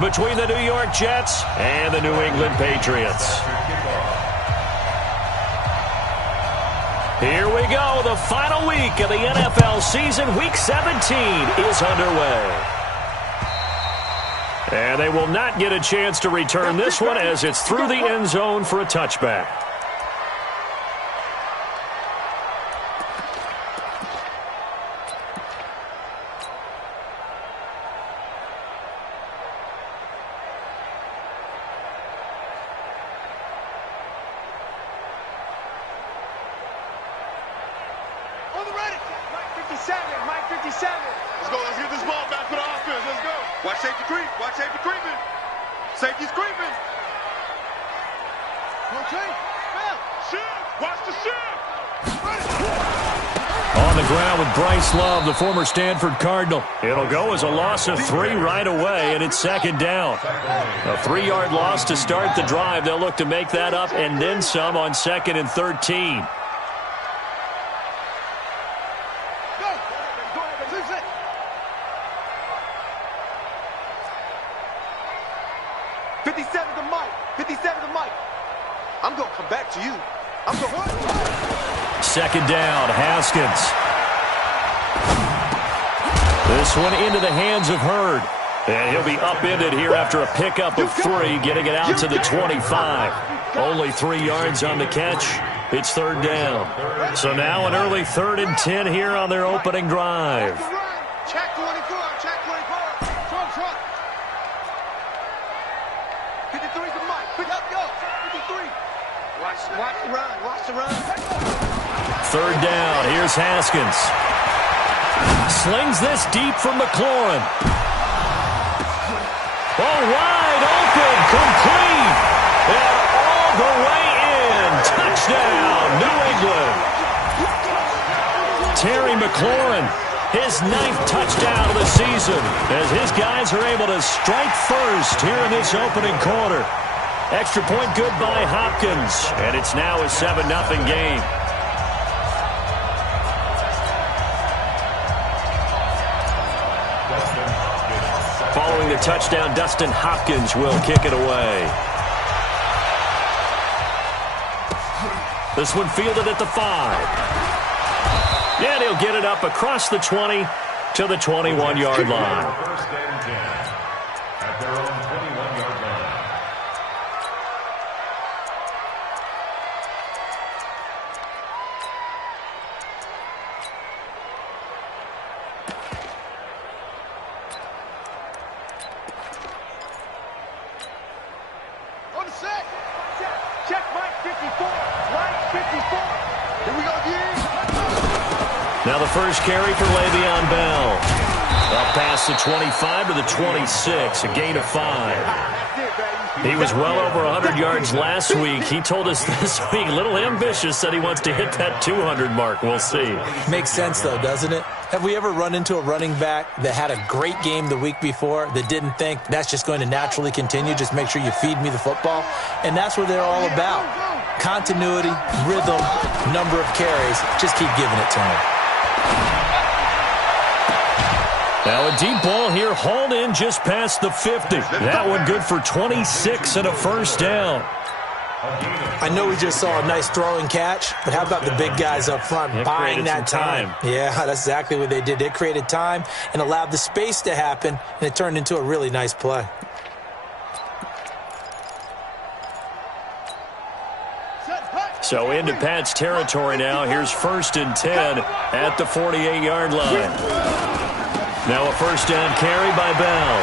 Between the New York Jets and the New England Patriots. Here we go. The final week of the NFL season. Week 17 is underway. And they will not get a chance to return this one as it's through the end zone for a touchback. Love, the former Stanford Cardinal. It'll go as a loss of 3 right away, and it's second down. A 3-yard loss to start the drive. They'll look to make that up and then some on 2nd and 13. I'm going to come back to you. Second down, Haskins. This one into the hands of Hurd. And he'll be upended here after a pickup of 3, getting it out to the 25. Only 3 yards on the catch. It's third down. So now an early 3rd and 10 here on their opening drive. Check 24, check 24. Trump. 53 to Mike. Pick up, go. 53. Watch the run. Third down. Here's Haskins. Slings this deep from McLaurin. Oh, wide open, complete, and all the way in. Touchdown, New England. Terry McLaurin, his 9th touchdown of the season, as his guys are able to strike first here in this opening quarter. Extra point good by Hopkins, and it's now a 7-0 game. Following the touchdown, Dustin Hopkins will kick it away. This one fielded at the 5. And he'll get it up across the 20 to the 21-yard line. First and 10 at their own 21-yard line. Now the first carry for Le'Veon Bell. Up past the 25 to the 26, a gain of 5. He was well over 100 yards last week. He told us this week, a little ambitious, said he wants to hit that 200 mark. We'll see. Makes sense, though, doesn't it? Have we ever run into a running back that had a great game the week before that didn't think that's just going to naturally continue? Just make sure you feed me the football. And that's what they're all about. Continuity, rhythm, number of carries. Just keep giving it to him. Now a deep ball here, hauled in just past the 50. That one good for 26 and a first down. I know we just saw a nice throwing catch, but how about the big guys up front buying that time? Yeah, that's exactly what they did. They created time and allowed the space to happen, and it turned into a really nice play. So into Pat's territory now. Here's 1st and 10 at the 48-yard line. Now a first down carry by Bell.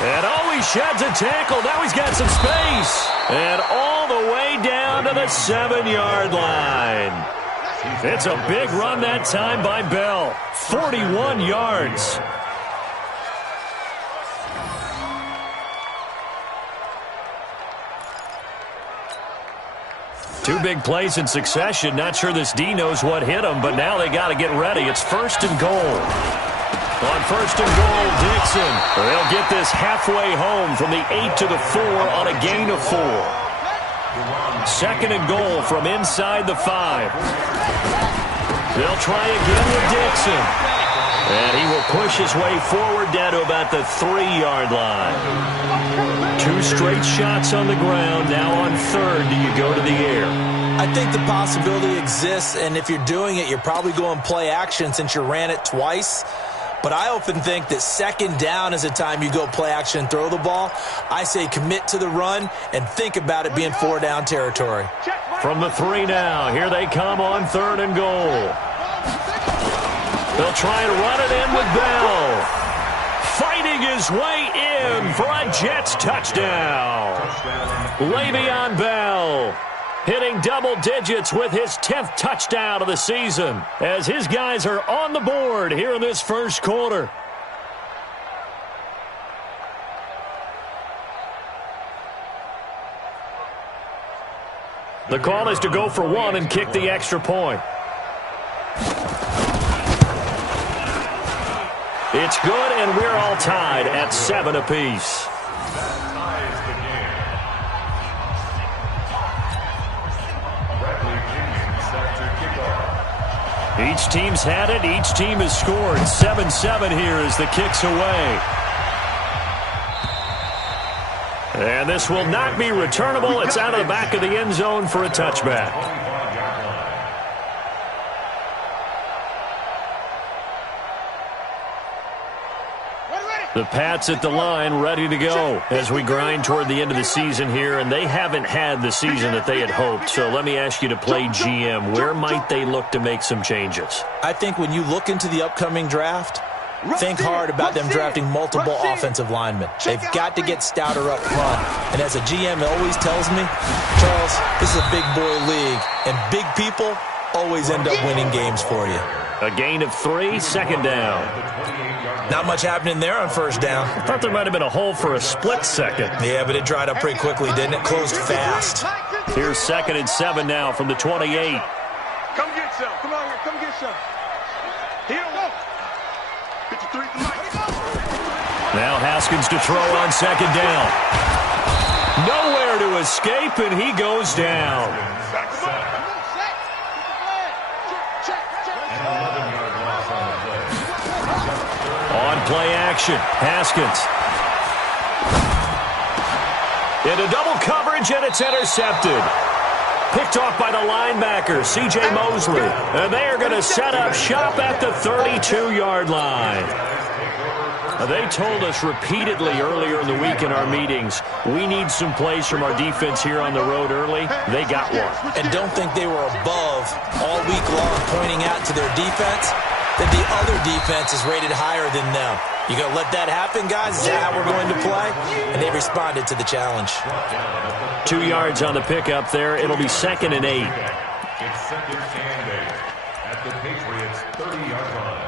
And he sheds a tackle. Now he's got some space. And all the way down to the 7-yard line. It's a big run that time by Bell. 41 yards. Two big plays in succession. Not sure this D knows what hit him, but now they got to get ready. It's 1st and goal. On 1st and goal, Dixon. They'll get this halfway home from the 8 to the 4 on a gain of 4. 2nd and goal from inside the 5. They'll try again with Dixon. And he will push his way forward down to about the 3-yard line. 2 straight shots on the ground. Now on third, do you go to the air? I think the possibility exists, and if you're doing it, you're probably going play action since you ran it twice. But I often think that second down is the time you go play action and throw the ball. I say commit to the run and think about it being 4-down territory. From the 3 now, here they come on third and goal. They'll try and run it in with Bell. Fighting his way in for a Jets touchdown. Le'Veon Bell hitting double digits with his 10th touchdown of the season as his guys are on the board here in this first quarter. The call is to go for 1 and kick the extra point. It's good, and we're all tied at 7 apiece. Each team's had it. Each team has scored. 7-7 here as the kick's away. And this will not be returnable. It's out of the back of the end zone for a touchback. The Pats at the line ready to go as we grind toward the end of the season here, and they haven't had the season that they had hoped. So let me ask you to play GM. Where might they look to make some changes? I think when you look into the upcoming draft, think hard about them drafting multiple offensive linemen. They've got to get stouter up front. And as a GM always tells me, Charles, this is a big boy league, and big people always end up winning games for you. A gain of 3, second down. Not much happening there on first down. I thought there might have been a hole for a split second. Yeah, but it dried up pretty quickly, didn't it? Closed fast. Here's 2nd and 7 now from the 28. Come get some. Come on here. Come get some. Here, go. 53 to Mike. Now Haskins to throw on 2nd down. Nowhere to escape, and he goes down. On play action, Haskins. Into double coverage, and it's intercepted. Picked off by the linebacker, C.J. Mosley. And they are going to set up shop at the 32-yard line. They told us repeatedly earlier in the week in our meetings, we need some plays from our defense here on the road early. They got one. And don't think they were above all week long pointing out to their defense that the other defense is rated higher than them. You going to let that happen, guys? Is that how we're going to play? And they responded to the challenge. 2 yards on the pickup there. It'll be 2nd and 8. It's 2nd and 8 at the Patriots' 30-yard line.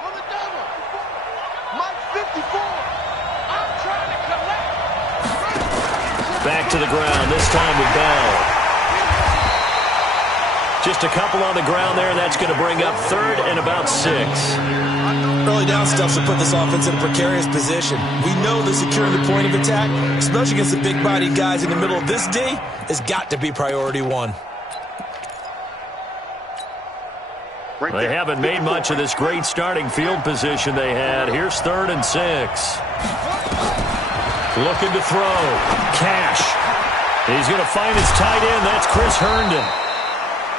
On the double. Mike 54. I'm trying to collect. Back to the ground, this time with Bell. Just a couple on the ground there, and that's going to bring up 3rd and about 6. Early down stuff to put this offense in a precarious position. We know that securing the point of attack, especially against the big-bodied guys in the middle of this D, has got to be priority 1. They haven't made much of this great starting field position they had. Here's 3rd and 6. Looking to throw. Cash. He's going to find his tight end. That's Chris Herndon.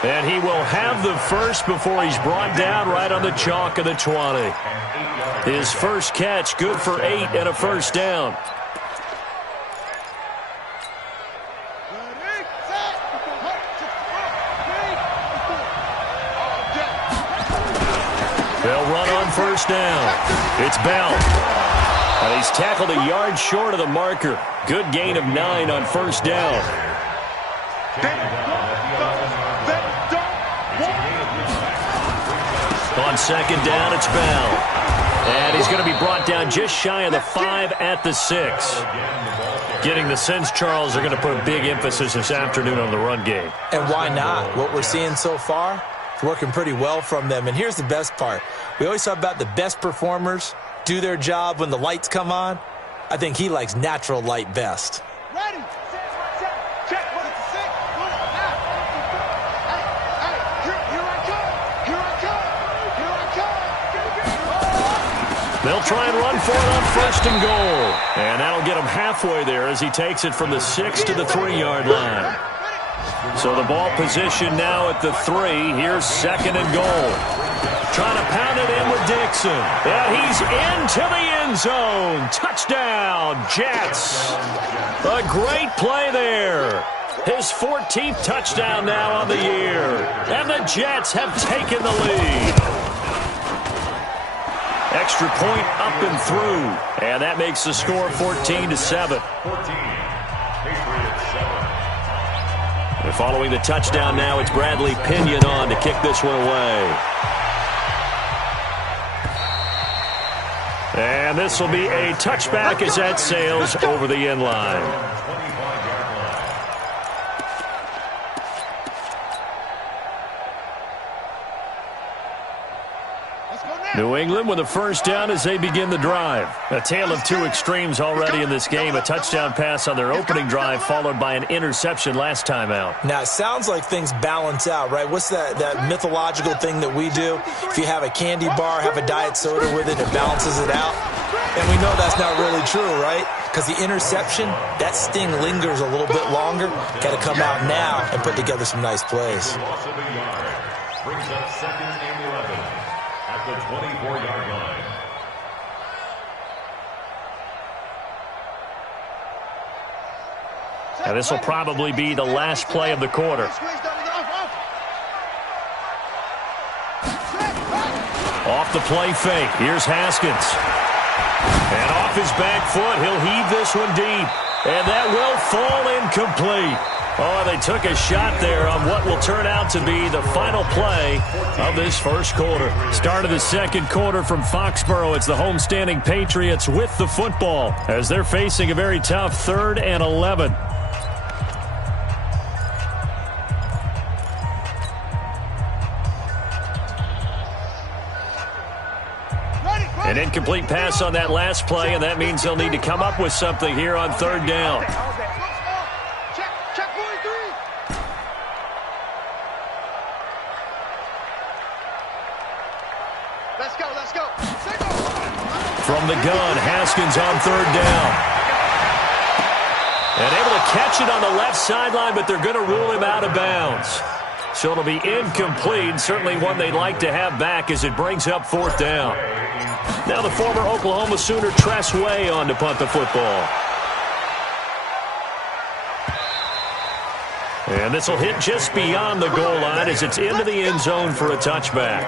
And he will have the first before he's brought down right on the chalk of the 20. His first catch, good for 8 and a first down. They'll run on first down. It's Bell. And he's tackled a yard short of the marker. Good gain of 9 on first down. On second down, it's Bell. And he's going to be brought down just shy of the 5 at the 6. Getting the sense, Charles, are going to put a big emphasis this afternoon on the run game. And why not? What we're seeing so far is working pretty well from them. And here's the best part. We always talk about the best performers do their job when the lights come on. I think he likes natural light best. Ready. Check. They'll try and run for it on first and goal. And that'll get him halfway there as he takes it from the 6 to the 3-yard line. So the ball position now at the 3. Here's second and goal. Trying to pound it in with Dixon. And he's into the end zone. Touchdown, Jets. A great play there. His 14th touchdown now on the year. And the Jets have taken the lead. Extra point up and through. And that makes the score 14-7. And following the touchdown now, it's Bradley Pinion on to kick this one away. And this will be a touchback as that sails over the end line. New England with a first down as they begin the drive. A tale of two extremes already in this game. A touchdown pass on their opening drive followed by an interception last time out. Now, it sounds like things balance out, right? What's that mythological thing that we do? If you have a candy bar, have a diet soda with it, it balances it out. And we know that's not really true, right? Because the interception, that sting lingers a little bit longer. Got to come out now and put together some nice plays. Brings up second and 11 at the 24-yard line. Now this will probably be the last play of the quarter. Off the play fake. Here's Haskins. And off his back foot, he'll heave this one deep. And that will fall incomplete. Oh, they took a shot there on what will turn out to be the final play of this first quarter. Start of the second quarter from Foxborough. It's the homestanding Patriots with the football as they're facing a very tough 3rd and 11. An incomplete pass on that last play, and that means they'll need to come up with something here on 3rd down. Let's go. From the gun, Haskins on 3rd down. And able to catch it on the left sideline, but they're going to rule him out of bounds. So it'll be incomplete, certainly one they'd like to have back as it brings up 4th down. Now the former Oklahoma Sooner Tress Way on to punt the football. And this will hit just beyond the goal line as it's into the end zone for a touchback.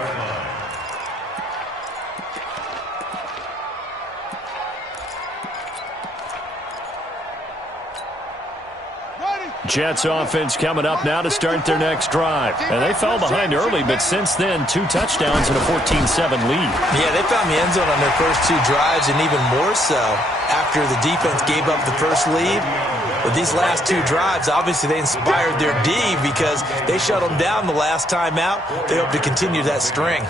Jets offense coming up now to start their next drive. And they fell behind early, but since then, 2 touchdowns and a 14-7 lead. Yeah, they found the end zone on their first 2 drives, and even more so after the defense gave up the first lead. But these last 2 drives, obviously they inspired their D because they shut them down the last time out. They hope to continue that string.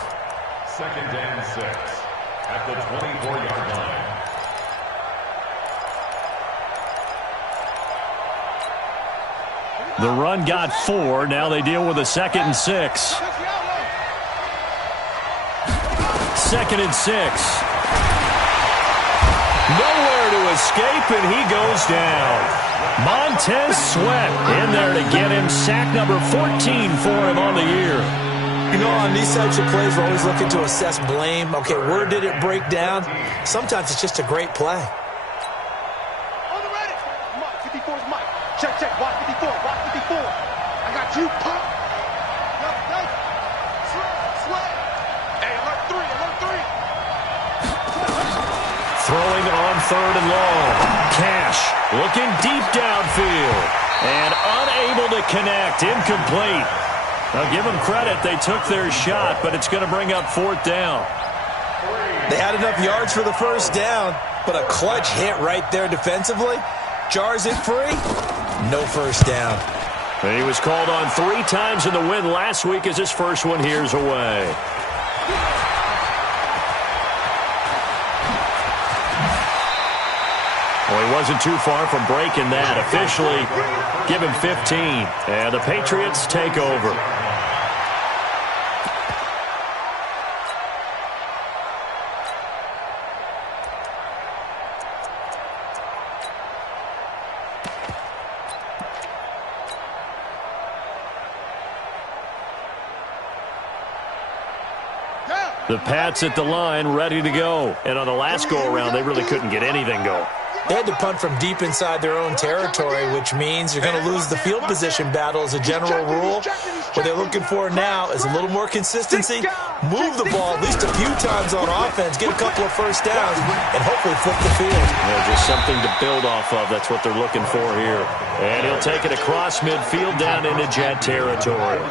2nd and 6 at the 24-yard line. The run got 4. Now they deal with a 2nd and 6. 2nd and 6. Nowhere to escape, and he goes down. Montez Sweat in there to get him. Sack number 14 for him on the year. You know, on these types of plays, we're always looking to assess blame. Okay, where did it break down? Sometimes it's just a great play. On the ready. Mike, 54's Mike. Check. Watch 54. I got you, pop. Sweat. Hey, alert 3. Throwing on 3rd and long. Cash looking deep downfield. And unable to connect. Incomplete. Now give them credit. They took their shot, but it's going to bring up 4th down. They had enough yards for the first down, but a clutch hit right there defensively. Jars it free. No first down. He was called on 3 times in the win last week as his first one here's away. Well, he wasn't too far from breaking that. Officially, give him 15. And the Patriots take over. The Pats at the line, ready to go. And on the last go-around, they really couldn't get anything going. They had to punt from deep inside their own territory, which means you're going to lose the field position battle as a general rule. What they're looking for now is a little more consistency, move the ball at least a few times on offense, get a couple of first downs, and hopefully flip the field. Yeah, just something to build off of. That's what they're looking for here. And he'll take it across midfield down into Jet territory.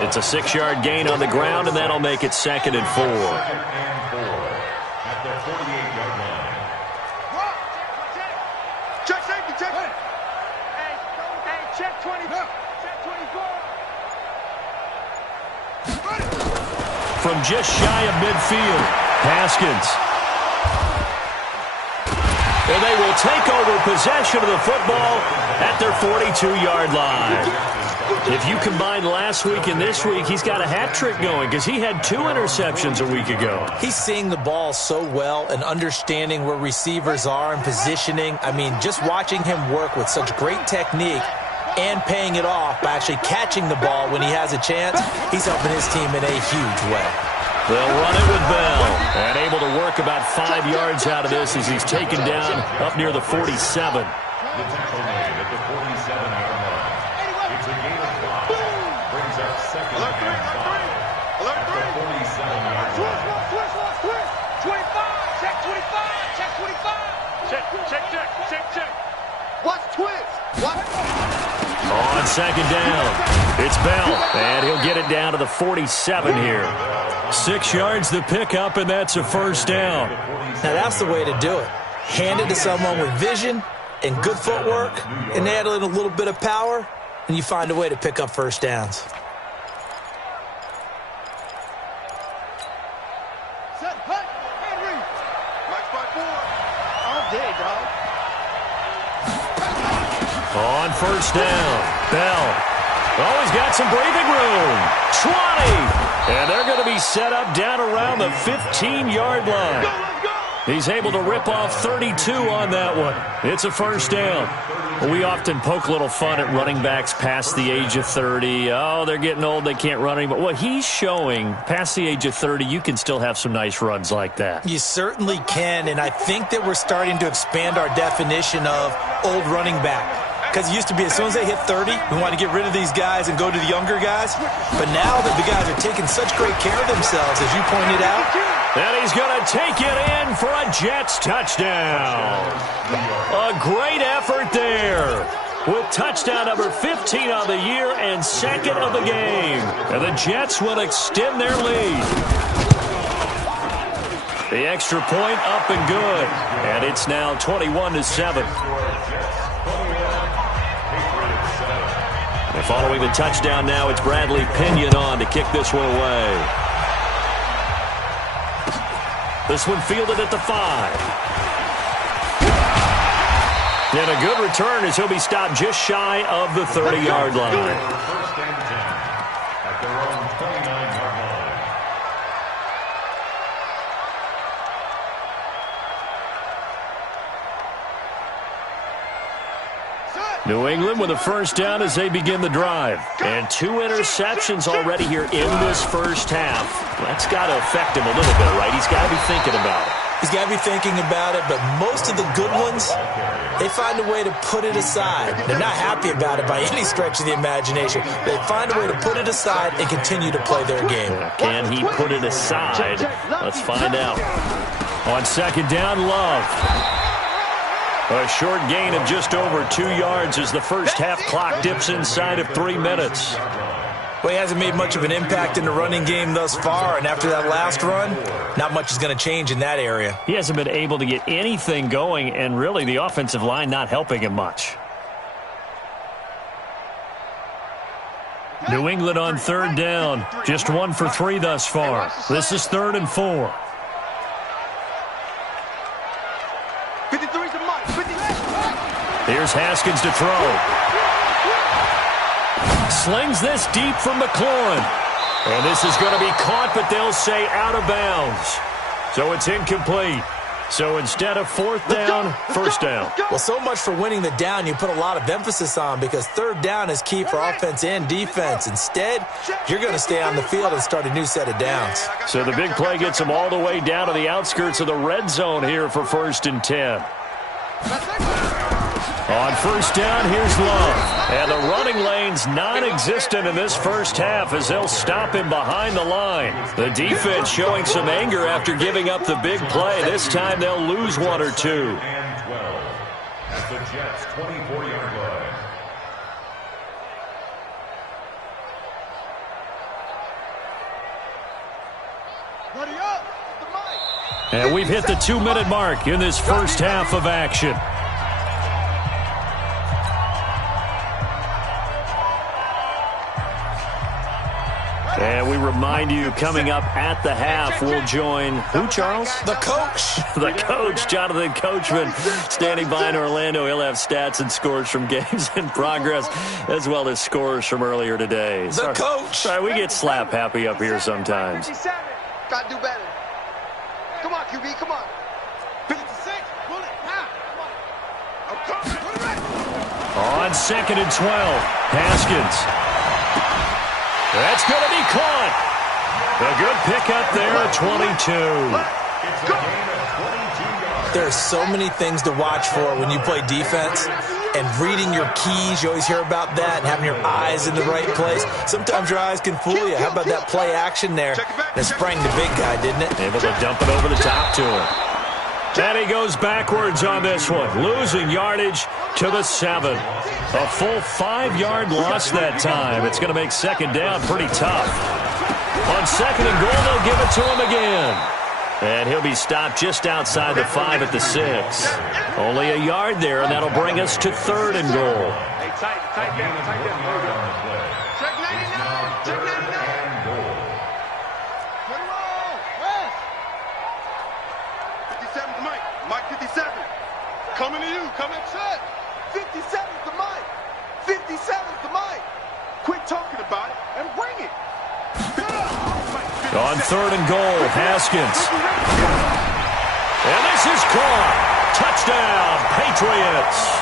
It's a 6-yard gain on the ground, and that'll make it 2nd and 4. From just shy of midfield, Haskins. And they will take over possession of the football at their 42-yard line. If you combine last week and this week, he's got a hat trick going because he had 2 interceptions a week ago. He's seeing the ball so well and understanding where receivers are and positioning. I mean, just watching him work with such great technique and paying it off by actually catching the ball when he has a chance, he's helping his team in a huge way. They'll run it with Bell, and able to work about 5 yards out of this as he's taken down up near the 47. The tackle made at the 47-yard line. It's a gain of 5. Brings up 2nd and 5 at the 47-yard line. 25, check 25, check 25. Check. Watch twist. On 2nd down, it's Bell, and he'll get it down to the 47 here. 6 yards to pick up, and that's a first down. Now, that's the way to do it. Hand it to someone with vision and good footwork, and add in a little bit of power, and you find a way to pick up first downs. Set, hut, Henry. Watch by 4. All day, dog. On first down, Bell. Oh, he's got some breathing room. 20. And they're going to be set up down around the 15-yard line. He's able to rip off 32 on that one. It's a first down. We often poke a little fun at running backs past the age of 30. Oh, they're getting old, they can't run anymore. Well, he's showing past the age of 30, you can still have some nice runs like that. You certainly can, and I think that we're starting to expand our definition of old running back. Because it used to be as soon as they hit 30, we want to get rid of these guys and go to the younger guys. But now that the guys are taking such great care of themselves, as you pointed out. And he's going to take it in for a Jets touchdown. A great effort there. With touchdown number 15 on the year and 2nd of the game. And the Jets will extend their lead. The extra point up and good. And it's now 21-7. And following the touchdown now, it's Bradley Pinion on to kick this one away. This one fielded at the 5. And a good return as he'll be stopped just shy of the 30-yard line. First and 10 at their own 29-yard line. New England with a first down as they begin the drive. And 2 interceptions already here in this first half. That's got to affect him a little bit, right? He's got to be thinking about it. He's got to be thinking about it, but most of the good ones, they find a way to put it aside. They're not happy about it by any stretch of the imagination. They find a way to put it aside and continue to play their game. Can he put it aside? Let's find out. On 2nd down, Love. A short gain of just over 2 yards as the first half clock dips inside of 3 minutes. Well, he hasn't made much of an impact in the running game thus far, and after that last run, not much is going to change in that area. He hasn't been able to get anything going, and really the offensive line not helping him much. New England on 3rd down, just 1 for 3 thus far. This is 3rd and 4. 53's a mark. 50. Here's Haskins to throw. Slings this deep from McLaurin. And this is going to be caught, but they'll say out of bounds. So it's incomplete. So instead of fourth down, first down. Well, so much for winning the down you put a lot of emphasis on, because third down is key for offense and defense. Instead, you're going to stay on the field and start a new set of downs. So the big play gets them all the way down to the outskirts of the red zone here for 1st and 10. On first down, here's Love. And the running lane's non-existent in this first half as they'll stop him behind the line. The defense showing some anger after giving up the big play. This time they'll lose 1 or 2. And 12 at the Jets' 24-yard line. Ready up. And we've hit the 2-minute mark in this first half of action. And we remind you, coming up at the half, we'll join who, Charles? The coach. The coach, Jonathan Coachman, standing by in Orlando. He'll have stats and scores from games in progress, as well as scores from earlier today. The coach. Sorry, we get slap happy up here sometimes. 57. Got to do better. Come on, QB, come on. 56. Pull it. Now. Come on. I'm coming. Put it back. On 2nd and 12, Haskins. That's going to be caught. A good pickup there at 22. There's so many things to watch for when you play defense. And reading your keys, you always hear about that, and having your eyes in the right place. Sometimes your eyes can fool you. How about that play action there? That sprang the big guy, didn't it? Able to dump it over the top to him. And he goes backwards on this one, losing yardage to the 7. A full 5-yard loss that time. It's going to make second down pretty tough. On 2nd and goal, they'll give it to him again. And he'll be stopped just outside the 5 at the 6. Only a yard there, and that'll bring us to 3rd and goal. Hey, tight down. Check 99. Check 99. Put it on. West. 57's Mike. Mike 57. Coming to you. Coming set. 57's the Mike. 57's the Mike. Quit talking about it and bring it. On 3rd and goal, Haskins. And this is caught. Touchdown, Patriots.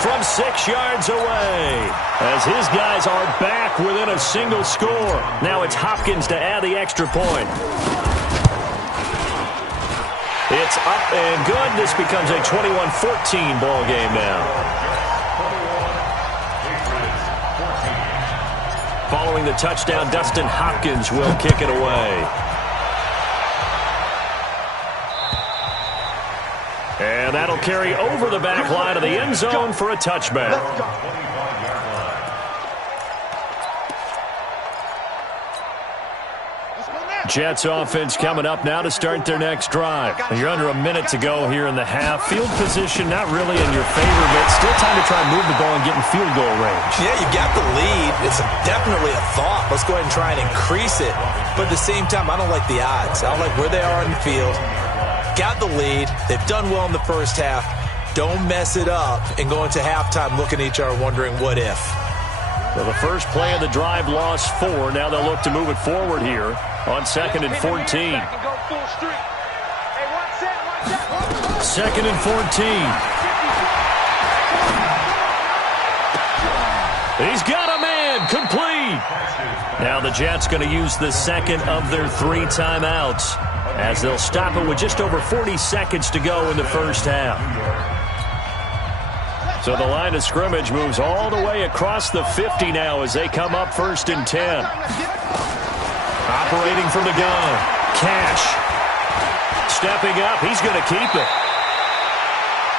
From 6 yards away. As his guys are back within a single score. Now it's Hopkins to add the extra point. It's up and good. This becomes a 21-14 ball game now. Following the touchdown, Dustin Hopkins will kick it away. And that'll carry over the back line of the end zone for a touchback. Jets offense coming up now to start their next drive. You're under a minute to go here in the half. Field position not really in your favor, but still time to try and move the ball and get in field goal range. Yeah, you got the lead. It's definitely a thought. Let's go ahead and try and increase it. But at the same time, I don't like the odds. I don't like where they are on the field. Got the lead. They've done well in the first half. Don't mess it up and go into halftime looking at each other wondering what if. Well, the first play of the drive lost 4. Now they'll look to move it forward here on 2nd and 14. 2nd and 14. He's got a man, complete. Now the Jets going to use the second of their 3 timeouts as they'll stop it with just over 40 seconds to go in the first half. So the line of scrimmage moves all the way across the 50 now as they come up 1st and 10. Operating from the gun, Cash. Stepping up, he's going to keep it.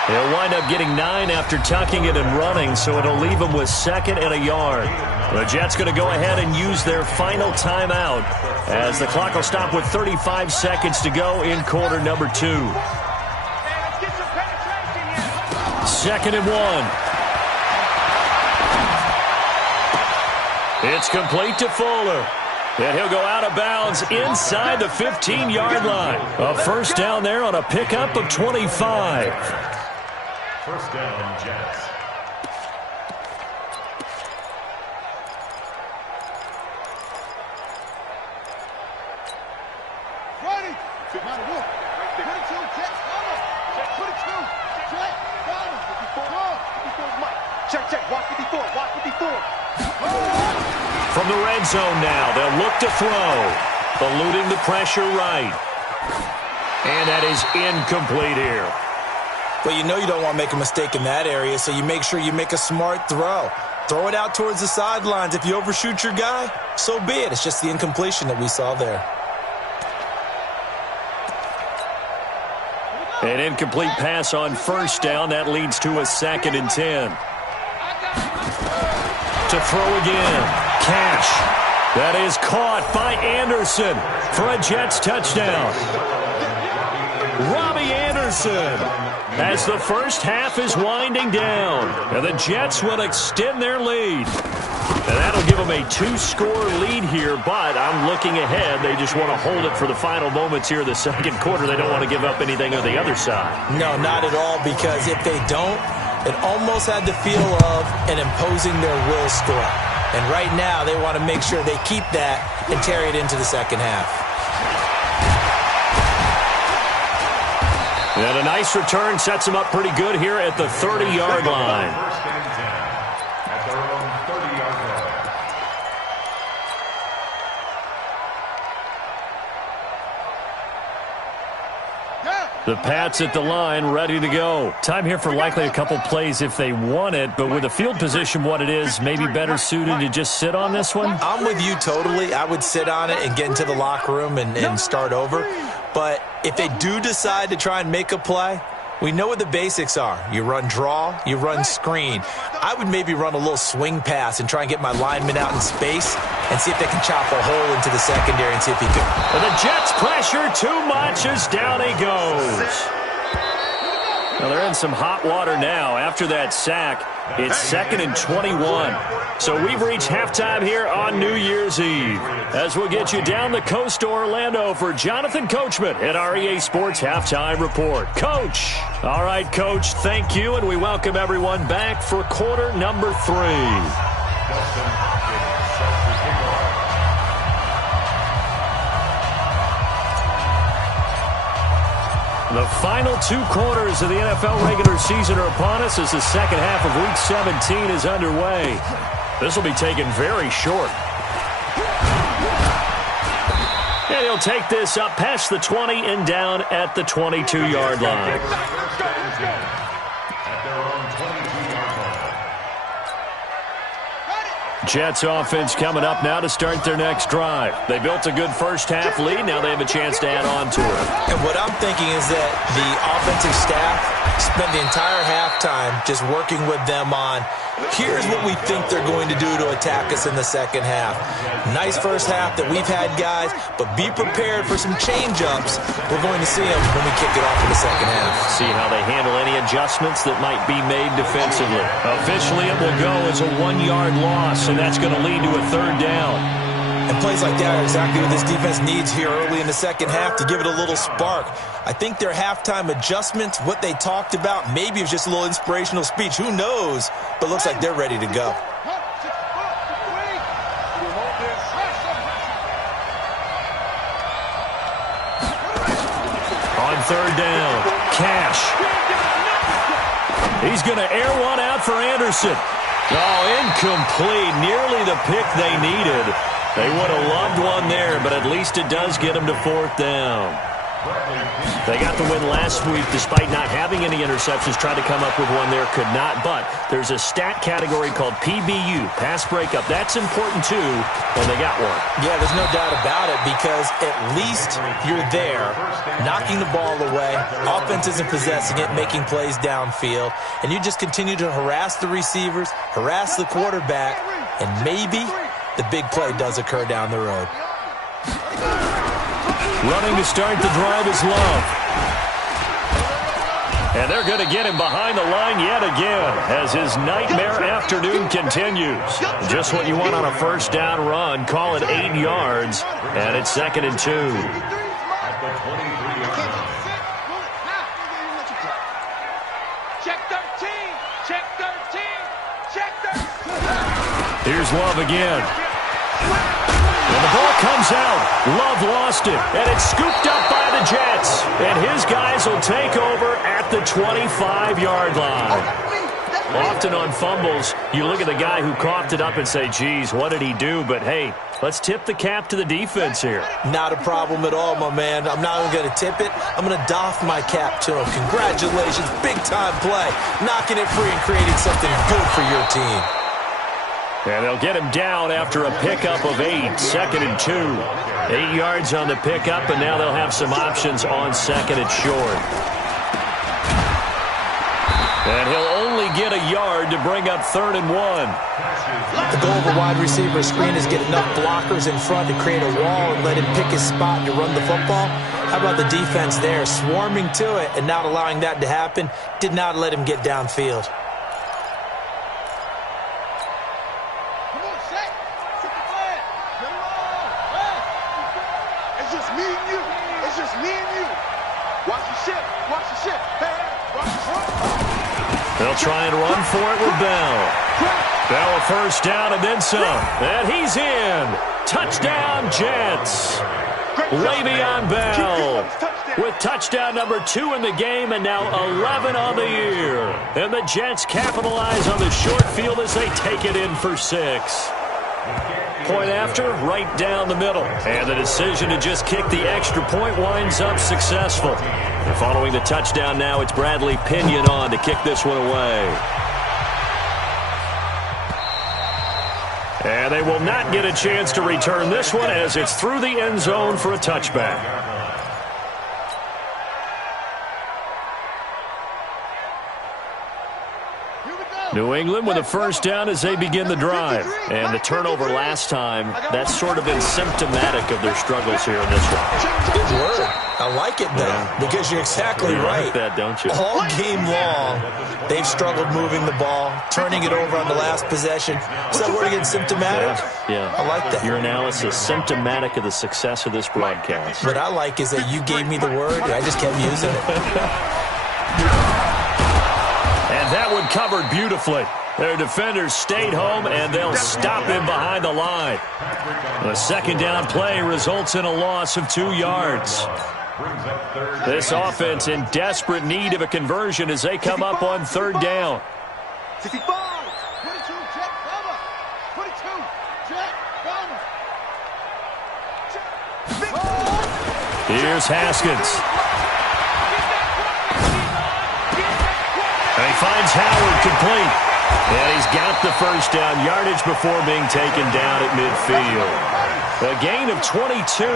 He'll wind up getting 9 after tucking it and running, so it'll leave him with 2nd and a yard. The Jets going to go ahead and use their final timeout as the clock will stop with 35 seconds to go in quarter number 2. 2nd and 1. It's complete to Fuller. And he'll go out of bounds inside the 15-yard line. A first down there on a pickup of 25. First down, Jets. Ready. there. Check. Watch 54. From the red zone now, they'll look to throw. Eluding the pressure right. And that is incomplete here. Well, you know you don't want to make a mistake in that area, so you make sure you make a smart throw. Throw it out towards the sidelines. If you overshoot your guy, so be it. It's just the incompletion that we saw there. An incomplete pass on first down. That leads to a 2nd and 10. To throw again. Cash. That is caught by Anderson for a Jets touchdown. Robbie Anderson, as the first half is winding down, and the Jets will extend their lead. And that'll give them a 2-score lead here, but I'm looking ahead. They just want to hold it for the final moments here of the second quarter. They don't want to give up anything on the other side. No, not at all, because if they don't, it almost had the feel of an imposing their will score. And right now, they want to make sure they keep that and carry it into the second half. And a nice return sets them up pretty good here at the 30-yard line. At their own 30-yard line. The Pats at the line, ready to go. Time here for likely a couple plays if they want it, but with the field position what it is, maybe better suited to just sit on this one? I'm with you totally. I would sit on it and get into the locker room and start over. But if they do decide to try and make a play, we know what the basics are. You run draw, you run screen. I would maybe run a little swing pass and try and get my lineman out in space and see if they can chop a hole into the secondary and see if he can. Well, the Jets pressure too much as down he goes. Well, they're in some hot water now after that sack. It's 2nd and 21. So we've reached halftime here on New Year's Eve. As we'll get you down the coast to Orlando for Jonathan Coachman at our EA Sports Halftime Report. Coach. All right, Coach, thank you, and we welcome everyone back for quarter number 3. The final 2 quarters of the NFL regular season are upon us as the second half of Week 17 is underway. This will be taken very short. And he'll take this up past the 20 and down at the 22-yard line. Jets offense coming up now to start their next drive. They built a good first half lead. Now they have a chance to add on to it. And what I'm thinking is that the offensive staff spent the entire halftime just working with them on, here's what we think they're going to do to attack us in the second half. Nice first half that we've had, guys, but be prepared for some change-ups. We're going to see them when we kick it off in the second half. See how they handle any adjustments that might be made defensively. Officially, it will go as a 1-yard loss, and that's going to lead to a 3rd down. And plays like that are exactly what this defense needs here early in the second half to give it a little spark. I think their halftime adjustments, what they talked about, maybe it was just a little inspirational speech. Who knows? But it looks like they're ready to go. On 3rd down, Cash. He's going to air one out for Anderson. Oh, incomplete. Nearly the pick they needed. They would have loved one there, but at least it does get them to 4th down. They got the win last week despite not having any interceptions. Tried to come up with one there, could not. But there's a stat category called PBU, pass breakup. That's important too, and they got one. Yeah, there's no doubt about it because at least you're there, knocking the ball away. Offense isn't possessing it, making plays downfield. And you just continue to harass the receivers, harass the quarterback, and maybe the big play does occur down the road. Running to start the drive is Love. And they're going to get him behind the line yet again as his nightmare afternoon continues. Just what you want on a first down run. Call it 8 yards, and it's 2nd and 2. Check 13. Check 13. Check 13. Here's Love again. And the ball comes out. Love lost it, and it's scooped up by the Jets. And his guys will take over at the 25-yard line. Often on fumbles, you look at the guy who coughed it up and say, geez, what did he do? But, hey, let's tip the cap to the defense here. Not a problem at all, my man. I'm not even going to tip it. I'm going to doff my cap to him. Congratulations. Big-time play. Knocking it free and creating something good for your team. And they'll get him down after a pickup of 8, 2nd and 2. 8 yards on the pickup, and now they'll have some options on 2nd and short. And he'll only get a yard to bring up 3rd and 1. The goal of a wide receiver screen is get enough blockers in front to create a wall and let him pick his spot to run the football. How about the defense there, swarming to it and not allowing that to happen? Did not let him get downfield. They'll try and run for it with Bell. Bell a first down and then some. And he's in. Touchdown, Jets. Le'Veon Bell with touchdown number 2 in the game and now 11 on the year. And the Jets capitalize on the short field as they take it in for 6. Point after, right down the middle. And the decision to just kick the extra point winds up successful. And following the touchdown now, it's Bradley Pinion on to kick this one away. And they will not get a chance to return this one as it's through the end zone for a touchback. New England with a first down as they begin the drive. And the turnover last time, that's sort of been symptomatic of their struggles here in this one. Good word. I like it, though, because you're exactly right. Like that, don't you? All game long, they've struggled moving the ball, turning it over on the last possession. Is that word again, symptomatic? Yeah. I like that. Your analysis, symptomatic of the success of this broadcast. What I like is that you gave me the word, and I just kept using it. And that one covered beautifully. Their defenders stayed home, and they'll stop him behind the line. The second down play results in a loss of 2 yards. This offense in desperate need of a conversion as they come up on 3rd down. 65, 22, Jet, cover. 22, Jet, cover. Here's Haskins. And he finds Howard complete. And he's got the first down yardage before being taken down at midfield. A gain of 22.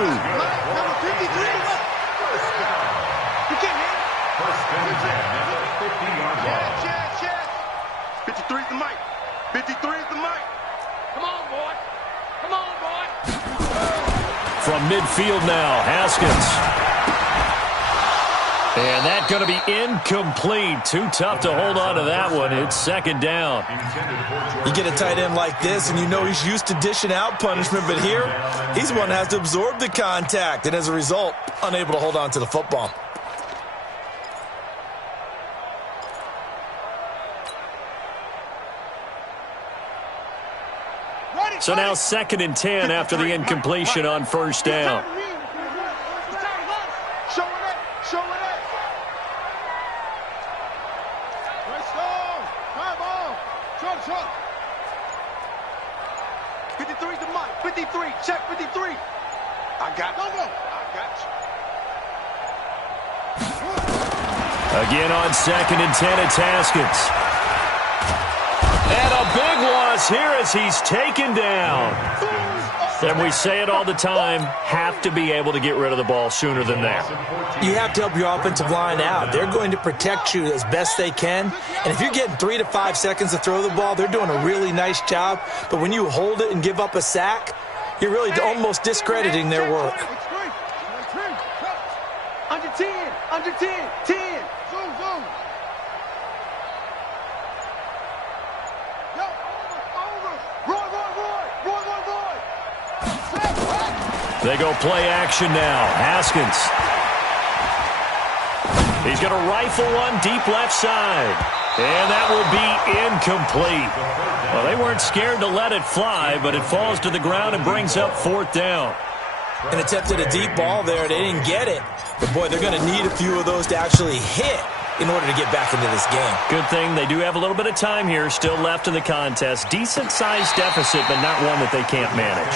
From midfield now, Haskins. And that's going to be incomplete. Too tough to hold on to that one. It's 2nd down. You get a tight end like this, and you know he's used to dishing out punishment, but here, he's the one that has to absorb the contact, and as a result, unable to hold on to the football. So now 2nd and 10 after the incompletion on first down. Again on 2nd and 10, it's Haskins. And a big loss here as he's taken down. And we say it all the time, have to be able to get rid of the ball sooner than that. You have to help your offensive line out. They're going to protect you as best they can. And if you're getting 3 to 5 seconds to throw the ball, they're doing a really nice job. But when you hold it and give up a sack, you're really almost discrediting their work. Under 10, under 10, 10. Zoom, zoom. Yo, over. Roy. Set, They go play action now. Haskins. He's going to rifle one deep left side. And that will be incomplete. Well, they weren't scared to let it fly, but it falls to the ground and brings up 4th down. And attempted a deep ball there. They didn't get it. But, boy, they're going to need a few of those to actually hit in order to get back into this game. Good thing they do have a little bit of time here still left in the contest. Decent-sized deficit, but not one that they can't manage.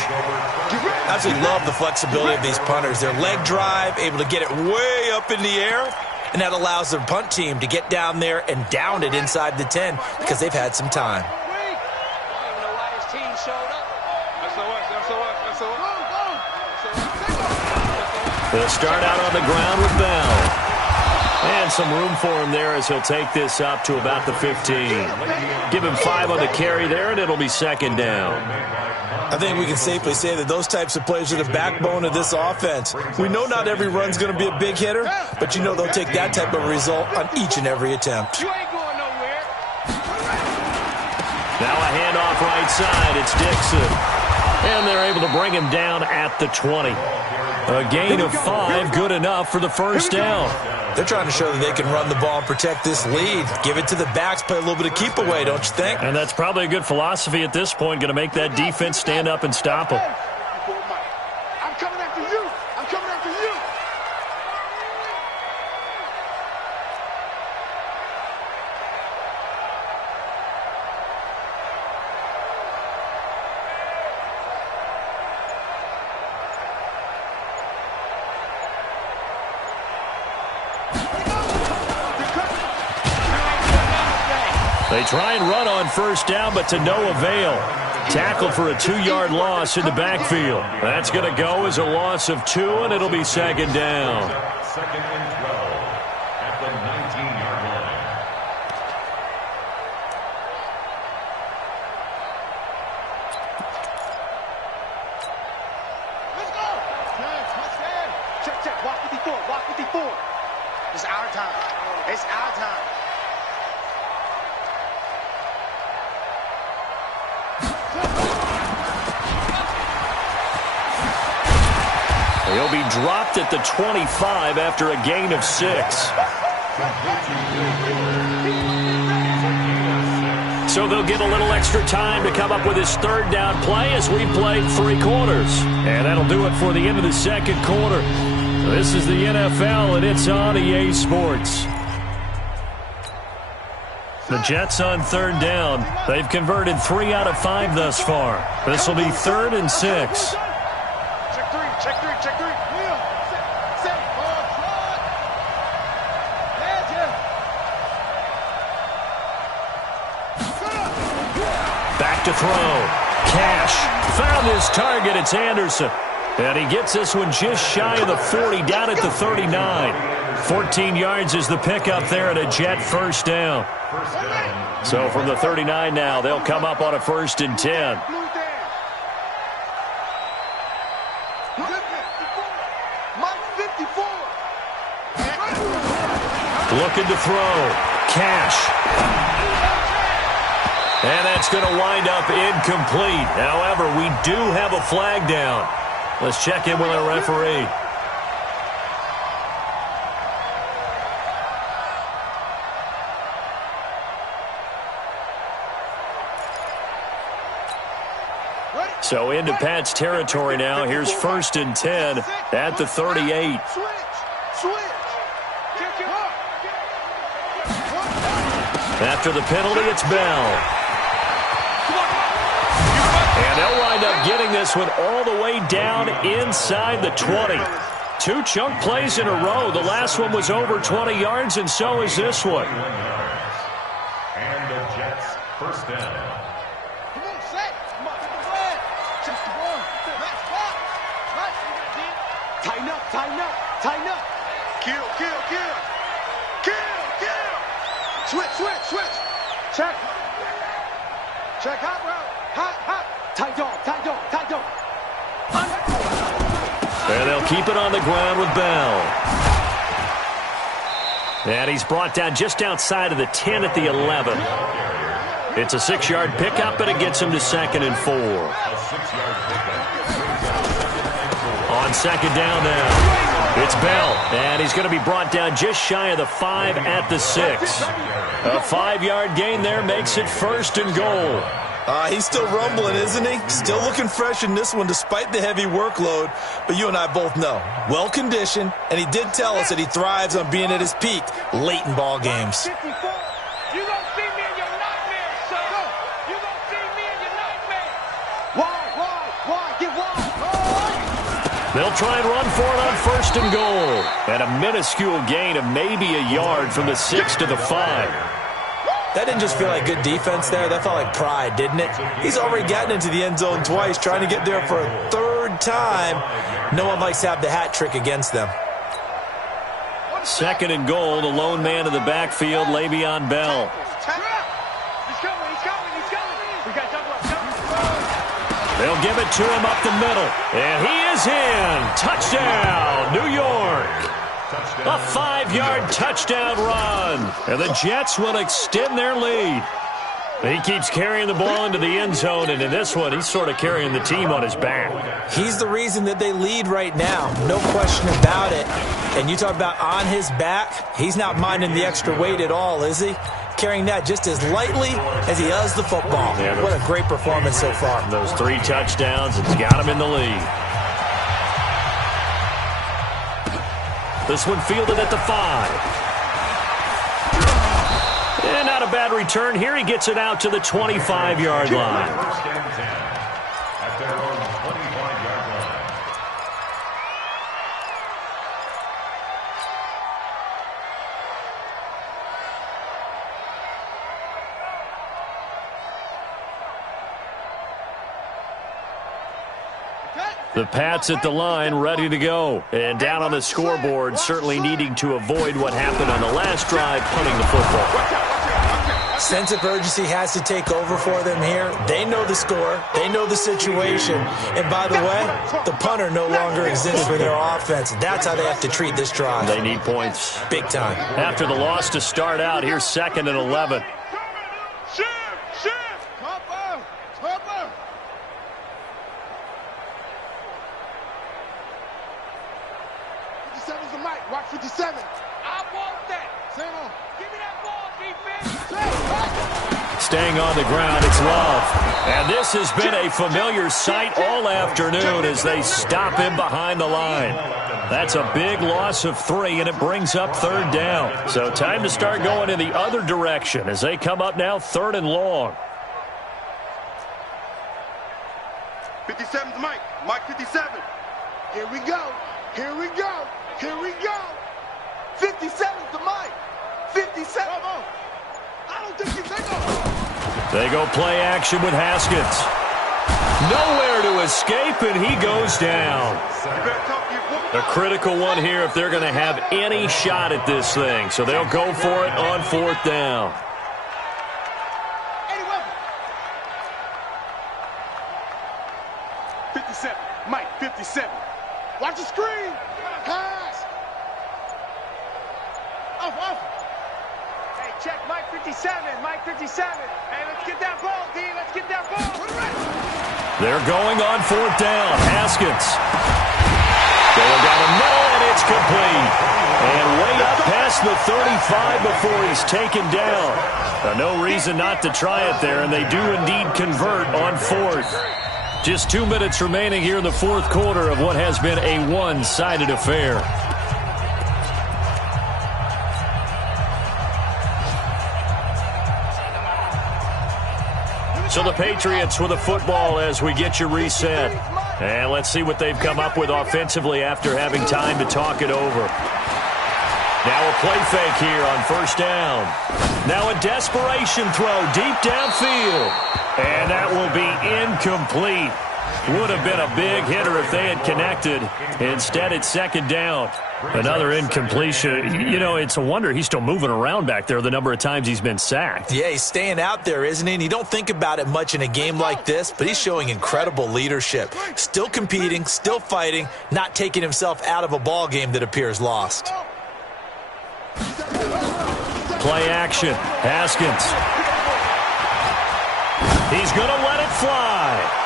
I absolutely love the flexibility of these punters. Their leg drive, able to get it way up in the air, and that allows their punt team to get down there and down it inside the 10 because they've had some time. They'll start out on the ground with Bell. And some room for him there as he'll take this up to about the 15. Give him 5 on the carry there, and it'll be 2nd down. I think we can safely say that those types of plays are the backbone of this offense. We know not every run's going to be a big hitter, but you know they'll take that type of result on each and every attempt. Now a handoff right side. It's Dixon. And they're able to bring him down at the 20. A gain of 5, good enough for the 1st down. They're trying to show that they can run the ball and protect this lead. Give it to the backs, play a little bit of keep away, don't you think? And that's probably a good philosophy at this point, going to make that defense stand up and stop them. I'm coming after you. I'm coming after you. They try and run on 1st down, but to no avail. Tackled for a 2-yard loss in the backfield. That's going to go as a loss of 2, and it'll be 2nd down. 2nd and 12 at the 19-yard line. Let's go. Check. Walk 54. Walk 54. It's our time. It's our time. He'll be dropped at the 25 after a gain of 6. So they'll get a little extra time to come up with his 3rd down play as we played 3 quarters. And that'll do it for the end of the 2nd quarter. This is the NFL, and it's on EA Sports. The Jets on 3rd down. They've converted 3 out of 5 thus far. This will be 3rd and 6. Check three. Set. Back to throw. Cash found his target. It's Anderson. And he gets this one just shy of the 40, down at the 39. 14 yards is the pickup there at a Jet 1st down. So from the 39 now, they'll come up on a 1st and 10. Looking to throw. Cash. And that's going to wind up incomplete. However, we do have a flag down. Let's check in with our referee. So into Pat's territory now. Here's 1st and 10 at the 38. After the penalty, it's Bell. And they'll wind up getting this one all the way down inside the 20. 2 chunk plays in a row. The last one was over 20 yards, and so is this one. And the Jets 1st down. Come on, set. Come on, get the flag. Just one. Let's walk. Tighten up. Kill. Switch. Check. Hot route. Hot. Tight dog. And they'll keep it on the ground with Bell. And he's brought down just outside of the 10 at the 11. It's a 6-yard pickup, but it gets him to 2nd and 4. On second down now, it's Bell, and he's going to be brought down just shy of the 5 at the 6. A 5-yard gain there makes it first and goal. He's still rumbling, isn't he? Still looking fresh in this one despite the heavy workload. But you and I both know, well-conditioned, and he did tell us that he thrives on being at his peak late in ball games. They'll try and run for it on first and goal. And a minuscule gain of maybe a yard from the 6 to the 5. That didn't just feel like good defense there. That felt like pride, didn't it? He's already gotten into the end zone twice, trying to get there for a third time. No one likes to have the hat trick against them. Second and goal, the lone man in the backfield, Le'Veon Bell. They'll give it to him up the middle. And he is in. Touchdown, New York. A 5-yard touchdown run. And the Jets will extend their lead. He keeps carrying the ball into the end zone, and in this one, he's sort of carrying the team on his back. He's the reason that they lead right now. No question about it. And you talk about on his back, he's not minding the extra weight at all, is he? Carrying that just as lightly as he does the football. Yeah, what a great performance so far. Those 3 touchdowns, it's got him in the lead. This one fielded at the 5. And not a bad return here. He gets it out to the 25-yard line. First and 10 at their own 25-yard line. The Pats at the line, ready to go. And down on the scoreboard, certainly needing to avoid what happened on the last drive, punting the football. Sense of urgency has to take over for them here. They know the score. They know the situation. And by the way, the punter no longer exists for their offense. That's how they have to treat this drive. They need points. Big time. After the loss to start out, here's 2nd and 11. Watch 57. I want that. Give me that ball, defense. Staying on the ground, it's Love. And this has been a familiar sight all afternoon as they stop him behind the line. That's a big loss of 3, and it brings up 3rd down. So time to start going in the other direction as they come up now 3rd and long. 57's Mike. Mike 57. Here we go. Here we go. Here we go. 57's the Mike. 57. I don't think you think of. They go play action with Haskins. Nowhere to escape, and he goes down. A critical one here if they're going to have any shot at this thing. So they'll go for it on 4th down. 57. Mike, 57. Watch the screen. Pass. Off. Hey, check Mike 57. Mike 57. Hey, let's get that ball, D. Let's get that ball. They're going on 4th down. Haskins. Going down the middle, and it's complete. And way up past the 35 before he's taken down. No reason not to try it there, and they do indeed convert on 4th. Just 2 minutes remaining here in the 4th quarter of what has been a one-sided affair. So the Patriots with the football as we get you reset. And let's see what they've come up with offensively after having time to talk it over. Now a play fake here on 1st down. Now a desperation throw deep downfield. And that will be incomplete. Would have been a big hitter if they had connected. Instead, it's 2nd down. Another incompletion. You know, it's a wonder he's still moving around back there the number of times he's been sacked. Yeah, he's staying out there, isn't he? And you don't think about it much in a game like this, but he's showing incredible leadership. Still competing, still fighting, not taking himself out of a ball game that appears lost. Play action. Haskins. He's going to let it fly.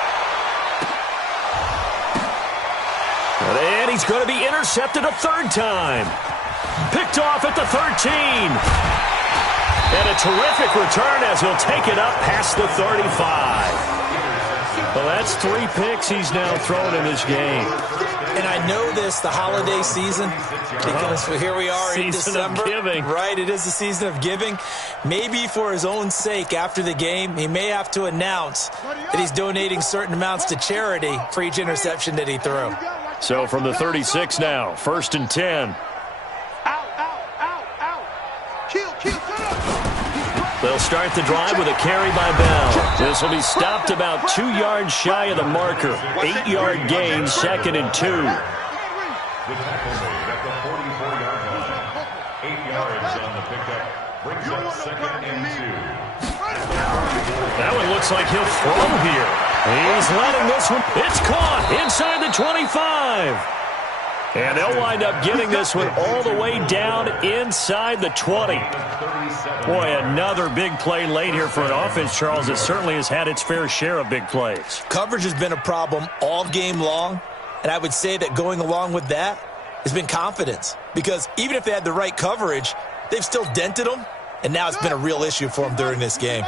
he's going to be intercepted a third time. Picked off at the 13. And a terrific return as he'll take it up past the 35. Well, that's 3 picks he's now thrown in this game. And I know this, the holiday season, because here we are in December. Season of giving. Right, it is the season of giving. Maybe for his own sake after the game, he may have to announce that he's donating certain amounts to charity for each interception that he threw. So from the 36 now, 1st and 10. They'll start the drive with a carry by Bell. This will be stopped about 2 yards shy of the marker. 8-yard gain, 2nd and 2. The tackle made at the 44-yard line. 8 yards on the pickup. Brings up 2nd and 2. That one looks like he'll throw here. He's letting this one. It's caught inside the 25. And they'll wind up getting this one all the way down inside the 20. Boy, another big play late here for an offense, Charles, that certainly has had its fair share of big plays. Coverage has been a problem all game long, and I would say that going along with that has been confidence. Because even if they had the right coverage, they've still dented them, and now it's been a real issue for them during this game.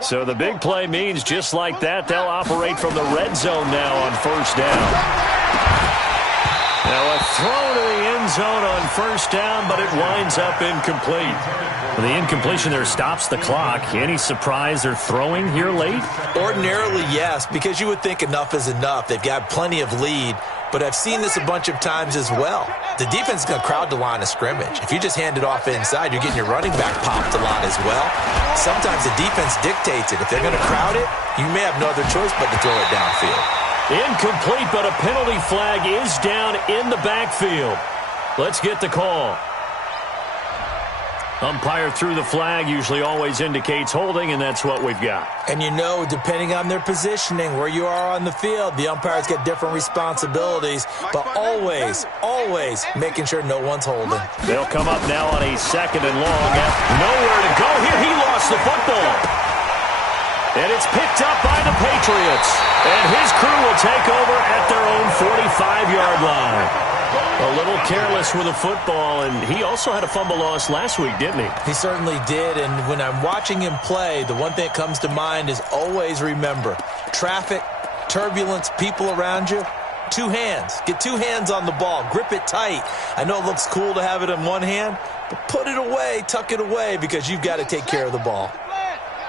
So the big play means just like that, they'll operate from the red zone now on 1st down. Now a throw to the end zone on 1st down, but it winds up incomplete. The incompletion there stops the clock. Any surprise they're throwing here late? Ordinarily, yes, because you would think enough is enough. They've got plenty of lead, but I've seen this a bunch of times as well. The defense is going to crowd the line of scrimmage. If you just hand it off inside, you're getting your running back popped a lot as well. Sometimes the defense dictates it. If they're going to crowd it, you may have no other choice but to throw it downfield. Incomplete, but a penalty flag is down in the backfield. Let's get the call. Umpire threw the flag, usually always indicates holding, and that's what we've got. And you know, depending on their positioning, where you are on the field, the umpires get different responsibilities, but always, always making sure no one's holding. They'll come up now on a 2nd and long. Nowhere to go here. He lost the football. And it's picked up by the Patriots. And his crew will take over at their own 45-yard line. A little careless with the football, and he also had a fumble loss last week, didn't he? He certainly did, and when I'm watching him play, the one thing that comes to mind is always remember, traffic, turbulence, people around you, 2 hands. Get 2 hands on the ball. Grip it tight. I know it looks cool to have it in one hand, but put it away, tuck it away, because you've got to take care of the ball.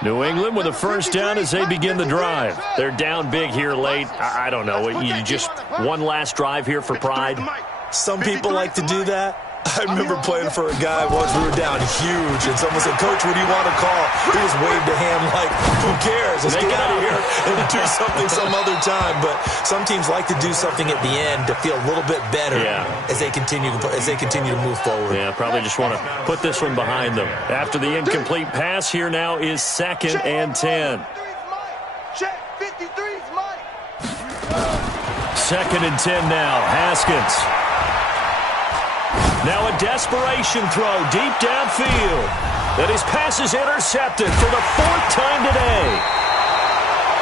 New England with a 1st down as they begin the drive. They're down big here late. I don't know. You just one last drive here for pride. Some people like to do that. I remember playing for a guy once. We were down huge, and someone said, "Coach, what do you want to call?" He just waved a hand like, "Who cares? Let's get out of here and do something some other time." But some teams like to do something at the end to feel a little bit better as they continue to move forward. Yeah, probably just want to put this one behind them. After the incomplete pass, here now is 2nd and 10. Check 53's Mike. 2nd and 10 now. Haskins. Now a desperation throw deep downfield. And his pass is intercepted for the 4th time today.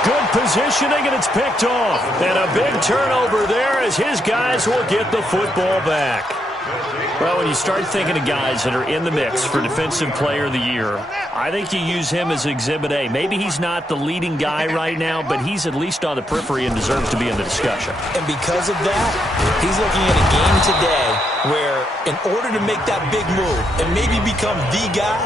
Good positioning, and it's picked off. And a big turnover there as his guys will get the football back. Well, when you start thinking of guys that are in the mix for Defensive Player of the Year, I think you use him as Exhibit A. Maybe he's not the leading guy right now, but he's at least on the periphery and deserves to be in the discussion. And because of that, he's looking at a game today where in order to make that big move and maybe become the guy,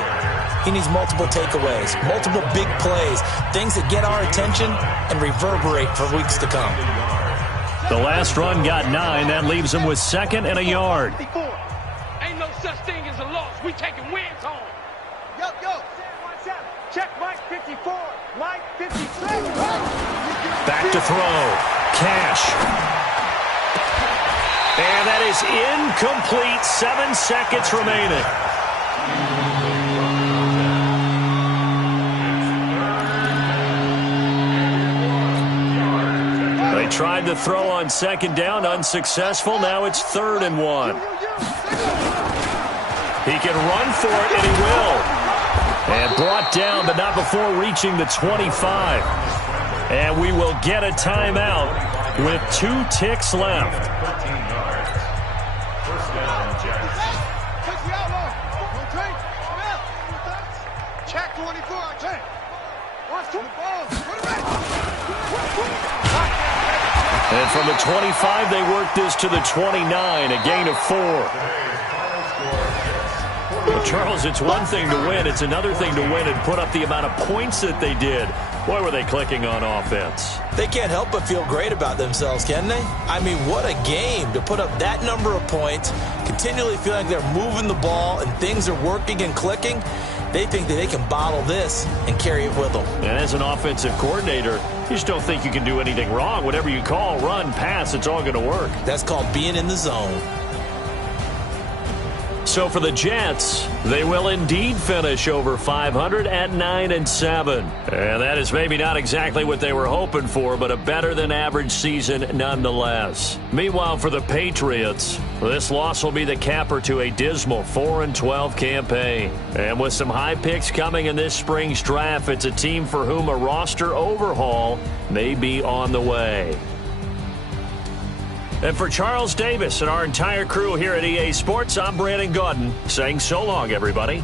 he needs multiple takeaways, multiple big plays, things that get our attention and reverberate for weeks to come. The last run got 9. That leaves him with 2nd and a yard. Ain't no such thing as a loss. We taking wins home. Yo, watch out. Check Mike 54. Mike 56. Back to throw. Cash. And that is incomplete. 7 seconds remaining. Tried to throw on 2nd down, unsuccessful. Now it's 3rd and 1. He can run for it, and he will. And brought down, but not before reaching the 25. And we will get a timeout with 2 ticks left. First down, Jets. Check the outlaw. Check 24. Check. Watch the ball. Put it back. And from the 25, they work this to the 29, a gain of 4. Well, Charles, it's one thing to win. It's another thing to win and put up the amount of points that they did. Boy, were they clicking on offense. They can't help but feel great about themselves, can they? I mean, what a game to put up that number of points, continually feeling like they're moving the ball and things are working and clicking. They think that they can bottle this and carry it with them. And as an offensive coordinator, you just don't think you can do anything wrong. Whatever you call, run, pass, it's all going to work. That's called being in the zone. So for the Jets, they will indeed finish over 500 at 9-7. And that is maybe not exactly what they were hoping for, but a better than average season nonetheless. Meanwhile, for the Patriots, this loss will be the capper to a dismal 4-12 campaign. And with some high picks coming in this spring's draft, it's a team for whom a roster overhaul may be on the way. And for Charles Davis and our entire crew here at EA Sports, I'm Brandon Gaudin saying so long, everybody.